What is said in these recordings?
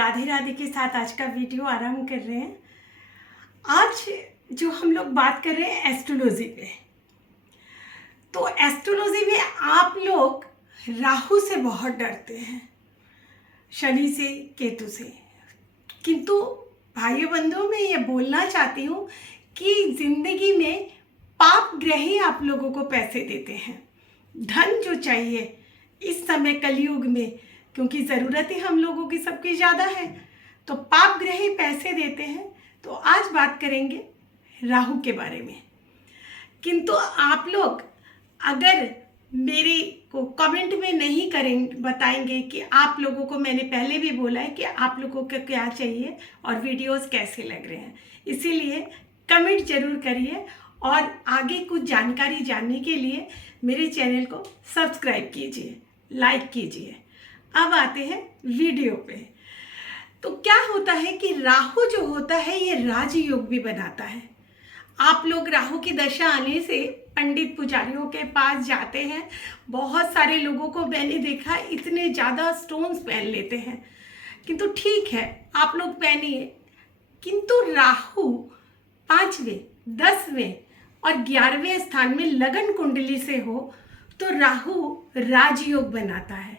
राधे राधे के साथ आज का वीडियो आरंभ कर रहे हैं। आज जो हम लोग बात कर रहे हैं एस्ट्रोलॉजी पे, तो एस्ट्रोलॉजी में आप लोग राहु से बहुत डरते हैं, शनि से, केतु से। किंतु भाई बंधुओं, मैं ये बोलना चाहती हूँ कि ज़िंदगी में पाप ग्रह ही आप लोगों को पैसे देते हैं। धन जो चाहिए इस समय कलयुग में, क्योंकि ज़रूरतें हम लोगों की सबकी ज़्यादा है, तो पाप ग्रह ही पैसे देते हैं। तो आज बात करेंगे राहु के बारे में। किंतु आप लोग अगर मेरे को कमेंट में नहीं करेंगे, बताएंगे कि आप लोगों को, मैंने पहले भी बोला है कि आप लोगों को क्या चाहिए और वीडियोस कैसे लग रहे हैं, इसीलिए कमेंट ज़रूर करिए और आगे कुछ जानकारी जानने के लिए मेरे चैनल को सब्सक्राइब कीजिए, लाइक कीजिए। अब आते हैं वीडियो पे। तो क्या होता है कि राहु जो होता है ये राजयोग भी बनाता है। आप लोग राहु की दशा आने से पंडित पुजारियों के पास जाते हैं। बहुत सारे लोगों को मैंने देखा इतने ज़्यादा स्टोन्स पहन लेते हैं, किंतु ठीक है आप लोग पहनिए, किंतु राहु 5वें, 10वें और 11वें स्थान में लगन कुंडली से हो तो राहु राजयोग बनाता है।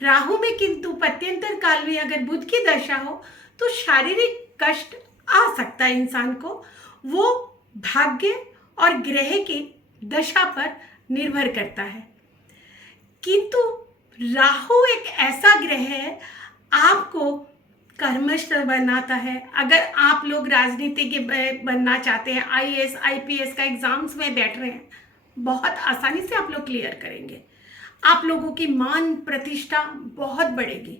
राहु में किंतु पत्यंतर काल में अगर बुध की दशा हो तो शारीरिक कष्ट आ सकता है इंसान को, वो भाग्य और ग्रह की दशा पर निर्भर करता है। किंतु राहु एक ऐसा ग्रह है, आपको कर्मठ बनाता है। अगर आप लोग राजनीति के बनना चाहते हैं, आईएएस आईपीएस का एग्जाम्स में बैठ रहे हैं, बहुत आसानी से आप लोग क्लियर करेंगे। आप लोगों की मान प्रतिष्ठा बहुत बढ़ेगी।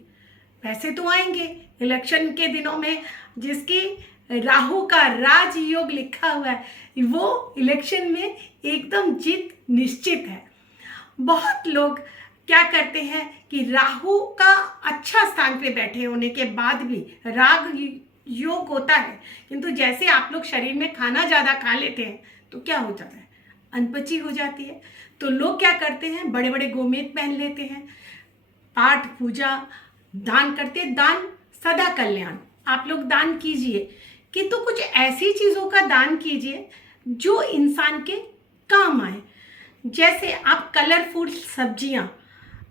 पैसे तो आएंगे इलेक्शन के दिनों में, जिसकी राहु का राजयोग लिखा हुआ है वो इलेक्शन में एकदम जीत निश्चित है। बहुत लोग क्या करते हैं कि राहु का अच्छा स्थान पे बैठे होने के बाद भी राग योग होता है, किंतु जैसे आप लोग शरीर में खाना ज़्यादा खा लेते हैं तो क्या हो जाता है, अनपची हो जाती है। तो लोग क्या करते हैं, बड़े बड़े गोमेद पहन लेते हैं, पाठ पूजा दान करते हैं। दान सदा कल्याण, आप लोग दान कीजिए, किंतु कुछ ऐसी चीज़ों का दान कीजिए जो इंसान के काम आए। जैसे आप कलरफुल सब्जियां,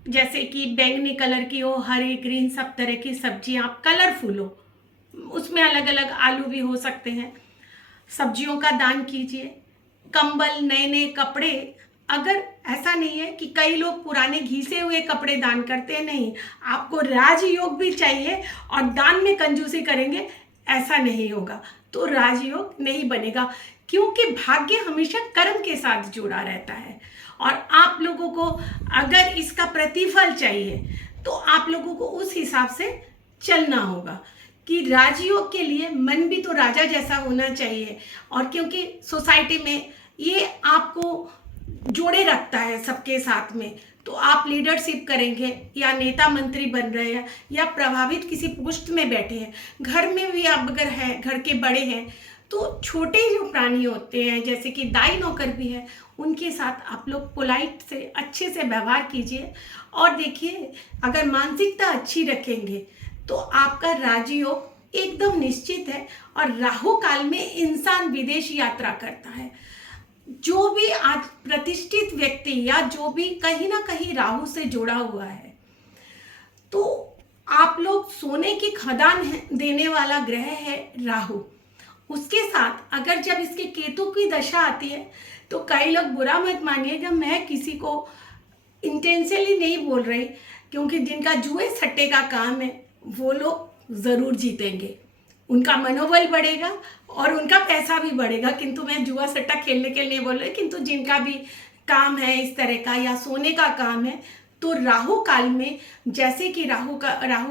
जैसे कि बैंगनी कलर की हो, हरे ग्रीन सब तरह की सब्जियां आप कलरफुल हो, उसमें अलग अलग आलू भी हो सकते हैं, सब्जियों का दान कीजिए। कंबल, नए नए कपड़े, अगर ऐसा नहीं है कि कई लोग पुराने घिसे हुए कपड़े दान करते हैं, नहीं, आपको राजयोग भी चाहिए और दान में कंजूसी करेंगे ऐसा नहीं होगा तो राजयोग नहीं बनेगा, क्योंकि भाग्य हमेशा कर्म के साथ जुड़ा रहता है। और आप लोगों को अगर इसका प्रतिफल चाहिए तो आप लोगों को उस हिसाब से चलना होगा कि राजयोग के लिए मन भी तो राजा जैसा होना चाहिए। और क्योंकि सोसाइटी में ये आपको जोड़े रखता है सबके साथ में, तो आप लीडरशिप करेंगे या नेता मंत्री बन रहे हैं या प्रभावित किसी पोस्ट में बैठे हैं, घर में भी आप अगर हैं, घर के बड़े हैं, तो छोटे जो प्राणी होते हैं जैसे कि दाई नौकर भी है, उनके साथ आप लोग पोलाइट से, अच्छे से व्यवहार कीजिए। और देखिए, अगर मानसिकता अच्छी रखेंगे तो आपका राजयोग एकदम निश्चित है। और राहु काल में इंसान विदेश यात्रा करता है। जो भी आज प्रतिष्ठित व्यक्ति या जो भी कहीं ना कहीं राहु से जुड़ा हुआ है, तो आप लोग सोने की खदान देने वाला ग्रह है राहु। उसके साथ अगर जब इसके केतु की दशा आती है तो कई लोग बुरा मत मानिएगा, मैं किसी को इंटेंशनली नहीं बोल रही, क्योंकि जिनका जुए सट्टे का काम है वो लोग ज़रूर जीतेंगे, उनका मनोबल बढ़ेगा और उनका पैसा भी बढ़ेगा। किंतु मैं जुआ सट्टा खेलने के लिए बोल रही, किंतु जिनका भी काम है इस तरह का या सोने का काम है, तो राहु काल में जैसे कि राहु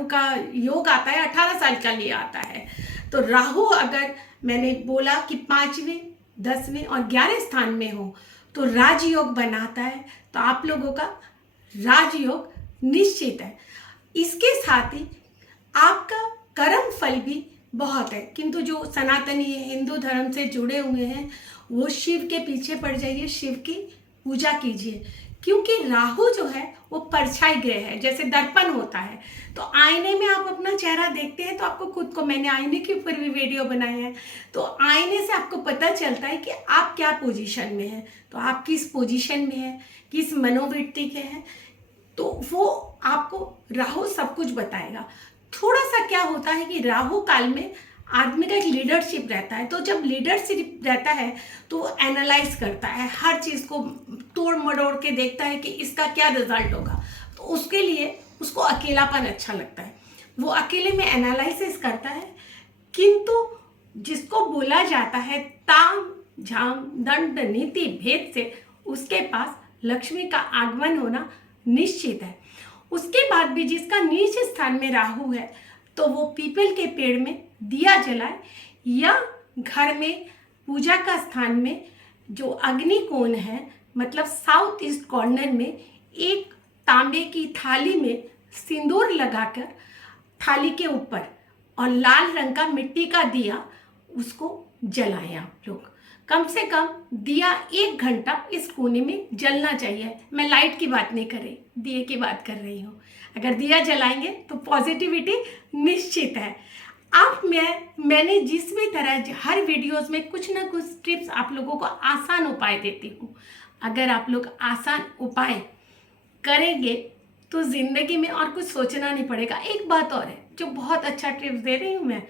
का योग आता है 18 साल का लिए आता है, तो राहु अगर मैंने बोला कि 5वें, 10वें और 11वें स्थान में हो तो राजयोग बनाता है। तो आप लोगों का राजयोग निश्चित है। इसके साथ ही आपका कर्म फल भी बहुत है। किंतु जो सनातनी हिंदू धर्म से जुड़े हुए हैं वो शिव के पीछे पड़ जाइए, शिव की पूजा कीजिए, क्योंकि राहु जो है वो परछाई ग्रह है, जैसे दर्पण होता है। तो आईने में आप अपना चेहरा देखते हैं तो आपको खुद को, मैंने आईने के ऊपर भी वीडियो बनाए हैं, तो आईने से आपको पता चलता है कि आप क्या पोजीशन में हैं, तो आप किस पोजीशन में हैं, किस मनोवृत्ति के हैं, तो वो आपको राहु सब कुछ बताएगा। थोड़ा सा क्या होता है कि राहु काल में आदमी का एक लीडरशिप रहता है, तो जब लीडरशिप रहता है तो वो एनालाइज करता है, हर चीज़ को तोड़ मरोड़ के देखता है कि इसका क्या रिजल्ट होगा। तो उसके लिए उसको अकेलापन अच्छा लगता है, वो अकेले में एनालिसिस करता है। किंतु जिसको बोला जाता है ताम झाम दंड नीति भेद से, उसके पास लक्ष्मी का आगमन होना निश्चित है। उसके बाद भी जिसका नीच स्थान में राहु है तो वो पीपल के पेड़ में दिया जलाए, या घर में पूजा का स्थान में जो अग्नि कोण है, मतलब साउथ ईस्ट कॉर्नर में एक तांबे की थाली में सिंदूर लगाकर थाली के ऊपर और लाल रंग का मिट्टी का दिया उसको जलाएं। आप लोग कम से कम दिया 1 घंटा इस कोने में जलना चाहिए। मैं लाइट की बात नहीं कर रही, दिए की बात कर रही हूँ। अगर दिया जलाएंगे तो पॉजिटिविटी निश्चित है। आप मैंने जिस भी तरह हर वीडियोस में कुछ ना कुछ टिप्स आप लोगों को आसान उपाय देती हूँ। अगर आप लोग आसान उपाय करेंगे तो ज़िंदगी में और कुछ सोचना नहीं पड़ेगा। एक बात और है जो बहुत अच्छा टिप्स दे रही हूँ मैं,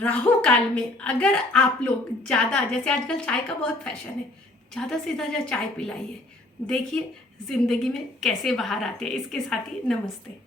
राहु काल में अगर आप लोग ज़्यादा, जैसे आजकल चाय का बहुत फैशन है, ज़्यादा से ज़्यादा चाय पिलाइए, देखिए ज़िंदगी में कैसे बाहर आते हैं। इसके साथ ही नमस्ते।